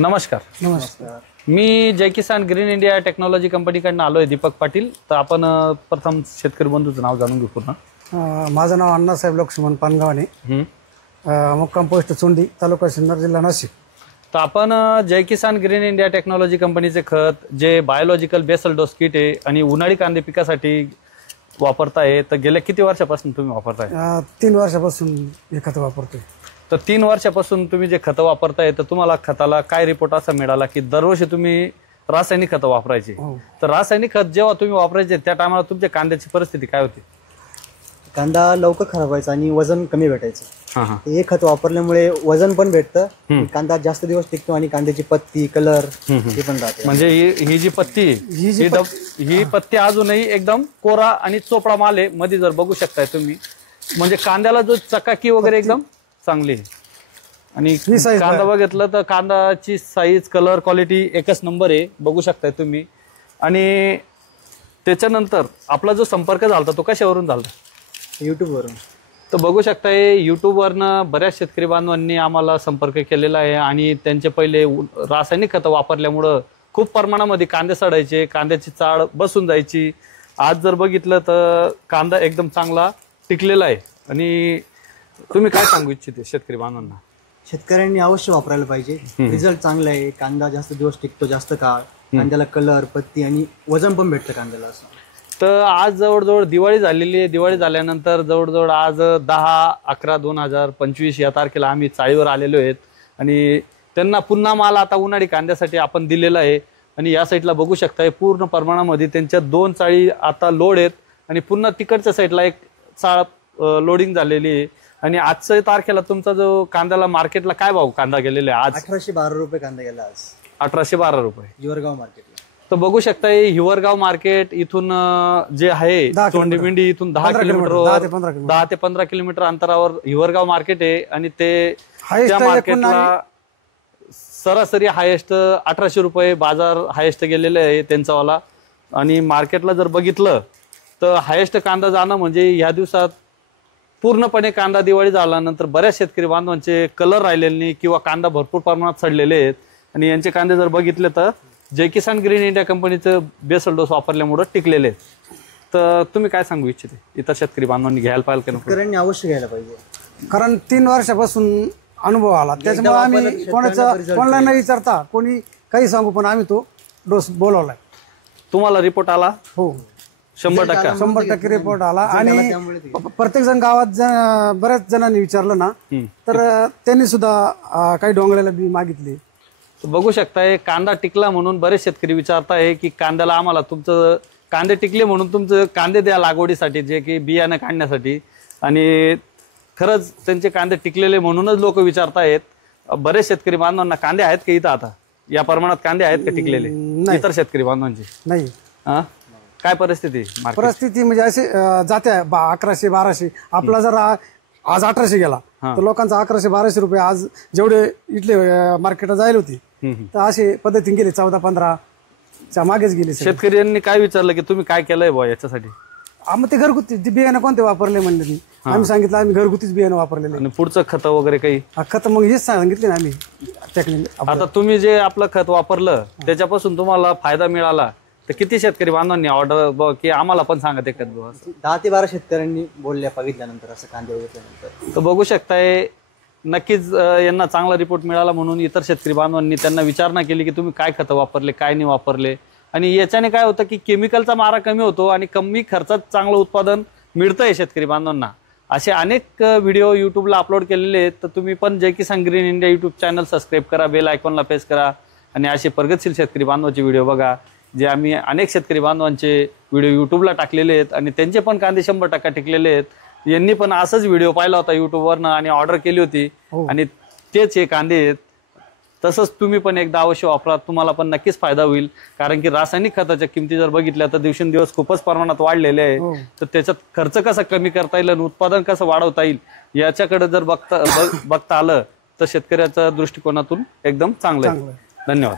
नमस्कार. मी जय Kisan green India technology कंपनीकडून आलोय, दीपक पाटील. तर आपण प्रथम शेतकरी बंधूचं नाव जाणून घेऊ पूर्ण. माझं नाव अण्णासाहेब लक्ष्मण पानगावणे, मुक्काम पोस्ट चोंडी, तालुका सिन्नर, जिल्हा नाशिक. तर आपण जय किसान ग्रीन इंडिया टेक्नॉलॉजी कंपनीचे खत जे बायोलॉजिकल बेसल डोस किट आहे आणि उन्हाळी कांदे पिकासाठी वापरताय. तर गेल्या किती वर्षापासून तुम्ही वापरताय? 3 वर्षापासून हे खत वापरतोय. तर 3 वर्षापासून तुम्ही जे खतं वापरताय, तर तुम्हाला खताला काय रिपोर्ट असा मिळाला की दरवर्षी तुम्ही रासायनिक खतं वापरायची? तर रासायनिक खत जेव्हा तुम्ही वापरायचे त्या टायमाला तुमच्या कांद्याची परिस्थिती काय होती? कांदा लवकर खराब व्हायचा आणि वजन कमी भेटायचं. हे खत वापरल्यामुळे वजन पण भेटतं, कांदा जास्त दिवस टिकतो आणि कांद्याची पत्ती, कलर हे पण राहते. म्हणजे ही जी पत्ती ही पत्ती अजूनही एकदम कोरा आणि चोपडा माल आहे. मध्ये जर बघू शकताय तुम्ही, म्हणजे कांद्याला जो चकाकी वगैरे एकदम चांगली आहे. आणि कांदा बघितलं तर कांदाची साईज, कलर, क्वालिटी एकच नंबर आहे, बघू शकताय तुम्ही. आणि त्याच्यानंतर आपला जो संपर्क झाला तो कशावरून झाला? युट्यूबवरून. तर बघू शकताय युट्यूबवरनं बऱ्याच शेतकरी बांधवांनी आम्हाला संपर्क केलेला आहे. आणि त्यांचे पहिले रासायनिक खतं वापरल्यामुळं खूप प्रमाणामध्ये कांदे सडायचे, कांद्याची चाळ बसून जायची. आज जर बघितलं तर कांदा एकदम चांगला टिकलेला आहे. आणि तुम्ही काय सांगू इच्छिते शेतकरी बांधवांना? शेतकऱ्यांनी अवश्य वापरायला पाहिजे. रिझल्ट चांगला आहे, कांदा जास्त दिवस टिकतो, जास्त काळ, कांद्याला कलर, पत्ती आणि वजन पण भेटतं कांद्याला. असं तर आज जवळजवळ दिवाळी झालेली आहे. दिवाळी झाल्यानंतर जवळजवळ आज 10/11/2025 या तारखेला आम्ही चाळीवर आलेलो आहेत. आणि त्यांना पुन्हा माल आता उन्हाळी कांद्यासाठी आपण दिलेला आहे. आणि या साईडला बघू शकताय पूर्ण प्रमाणामध्ये त्यांच्या 2 चाळी आता लोड आहेत. आणि पुन्हा तिकडच्या साईडला एक चाळ लोडिंग झालेली आहे. आणि आजच्या तारखेला तुमचा जो कांद्याला मार्केटला काय भाव कांदा गेलेला आहे? आज 1812 रुपये कांदा गेला. आज 1812 रुपये हिवरगाव मार्केटला. तर बघू शकताय हिवरगाव मार्केट इथून जे आहे चोंडीमिंडी इथून 10 किलोमीटर 10 ते 15 किलोमीटर अंतरावर हिवरगाव मार्केट आहे. आणि ते त्या मार्केटला सरासरी हायेस्ट 1800 रुपये बाजार हायेस्ट गेलेले आहे त्यांचावाला. आणि मार्केटला जर बघितलं तर हायेस्ट कांदा जाणं म्हणजे ह्या दिवसात पूर्णपणे कांदा दिवाळी झाल्यानंतर बऱ्याच शेतकरी बांधवांचे कलर राहिलेले नाही किंवा कांदा भरपूर प्रमाणात सडलेले आहेत. आणि यांचे कांदे जर बघितले तर जय किसान ग्रीन इंडिया कंपनीचं बेसल डोस वापरल्यामुळे टिकलेले आहेत. तर तुम्ही काय सांगू इच्छिते इतर शेतकरी बांधवांनी घ्यायला पाहिजे? शेतकऱ्यांनी अवश्य घ्यायला पाहिजे, कारण 3 वर्षापासून अनुभव आला. त्याच्यामुळे आम्ही कोणाला न विचारता कोणी काही सांगू, पण आम्ही तो डोस बोलवलाय. तुम्हाला रिपोर्ट आला? हो, 100% रिपोर्ट आला. आणि प्रत्येक जण गावात बऱ्याच जणांनी विचारलं ना, तर त्यांनी सुद्धा काही डोंगळ्याला बी मागितले. बघू शकताय कांदा टिकला म्हणून बरेच शेतकरी विचारताय की कांद्याला आम्हाला तुमचं कांदे टिकले म्हणून तुमचं कांदे द्या लागवडीसाठी, जे की बियाणं काढण्यासाठी. आणि खरंच त्यांचे कांदे टिकलेले म्हणूनच लोक विचारतायत. बरेच शेतकरी बांधवांना कांदे आहेत का इथं आता या प्रमाणात कांदे आहेत का टिकलेले इतर शेतकरी बांधवांची? नाही. काय परिस्थिती? म्हणजे असे जाते 1100-1200. आपला जर आज 1800 गेला तर लोकांचा 1100-1200 रुपये आज जेवढे इथले मार्केटला जायला होती तर असे पद्धतीने गेले 14-15 मागेच गेले. शेतकऱ्यांनी काय विचारलं की तुम्ही काय केलंय बुवा याच्यासाठी? मग ते घरगुती बियाणं कोणते वापरले म्हणले मी. आम्ही सांगितलं आम्ही घरगुतीच बियाणं वापरलेले. आणि पुढचं खत वगैरे काही? खत मग हेच सांगितले ना आम्ही. आता तुम्ही जे आपलं खत वापरलं त्याच्यापासून तुम्हाला फायदा मिळाला तर किती शेतकरी बांधवांनी ऑर्डर की आम्हाला पण सांगा ते खत? 10 ते 12 शेतकऱ्यांनी बोलल्या बघितल्यानंतर, असं कांदे बघितल्यानंतर. तर बघू शकताय नक्कीच यांना चांगला रिपोर्ट मिळाला म्हणून इतर शेतकरी बांधवांनी त्यांना विचारणा केली की तुम्ही काय खतं वापरले, काय नाही वापरले. आणि याच्याने काय होतं की केमिकलचा मारा कमी होतो आणि कमी खर्चात चांगलं उत्पादन मिळतंय शेतकरी बांधवांना. असे अनेक व्हिडिओ युट्यूबला अपलोड केलेले आहेत. तर तुम्ही पण Jai Kisan green India YouTube channel subscribe करा, बेल आयकॉनला प्रेस करा. आणि असे प्रगतशील शेतकरी बांधवांचे व्हिडिओ बघा, जे आम्ही अनेक शेतकरी बांधवांचे व्हिडिओ युट्यूबला टाकलेले आहेत. आणि त्यांचे पण कांदे 100% टिकलेले आहेत. यांनी पण असंच व्हिडिओ पाहिला होता युट्यूबवरनं आणि ऑर्डर केली होती. आणि तेच हे कांदे आहेत. तसंच तुम्ही पण एकदा अवश्य वापरा, तुम्हाला पण नक्कीच फायदा होईल. कारण की रासायनिक खताच्या किमती जर बघितल्या तर दिवसेंदिवस खूपच प्रमाणात वाढलेले आहे. तर त्याच्यात खर्च कसा कमी करता येईल आणि उत्पादन कसं वाढवता येईल याच्याकडे जर बघता आलं तर शेतकऱ्याच्या दृष्टिकोनातून एकदम चांगलं आहे. धन्यवाद.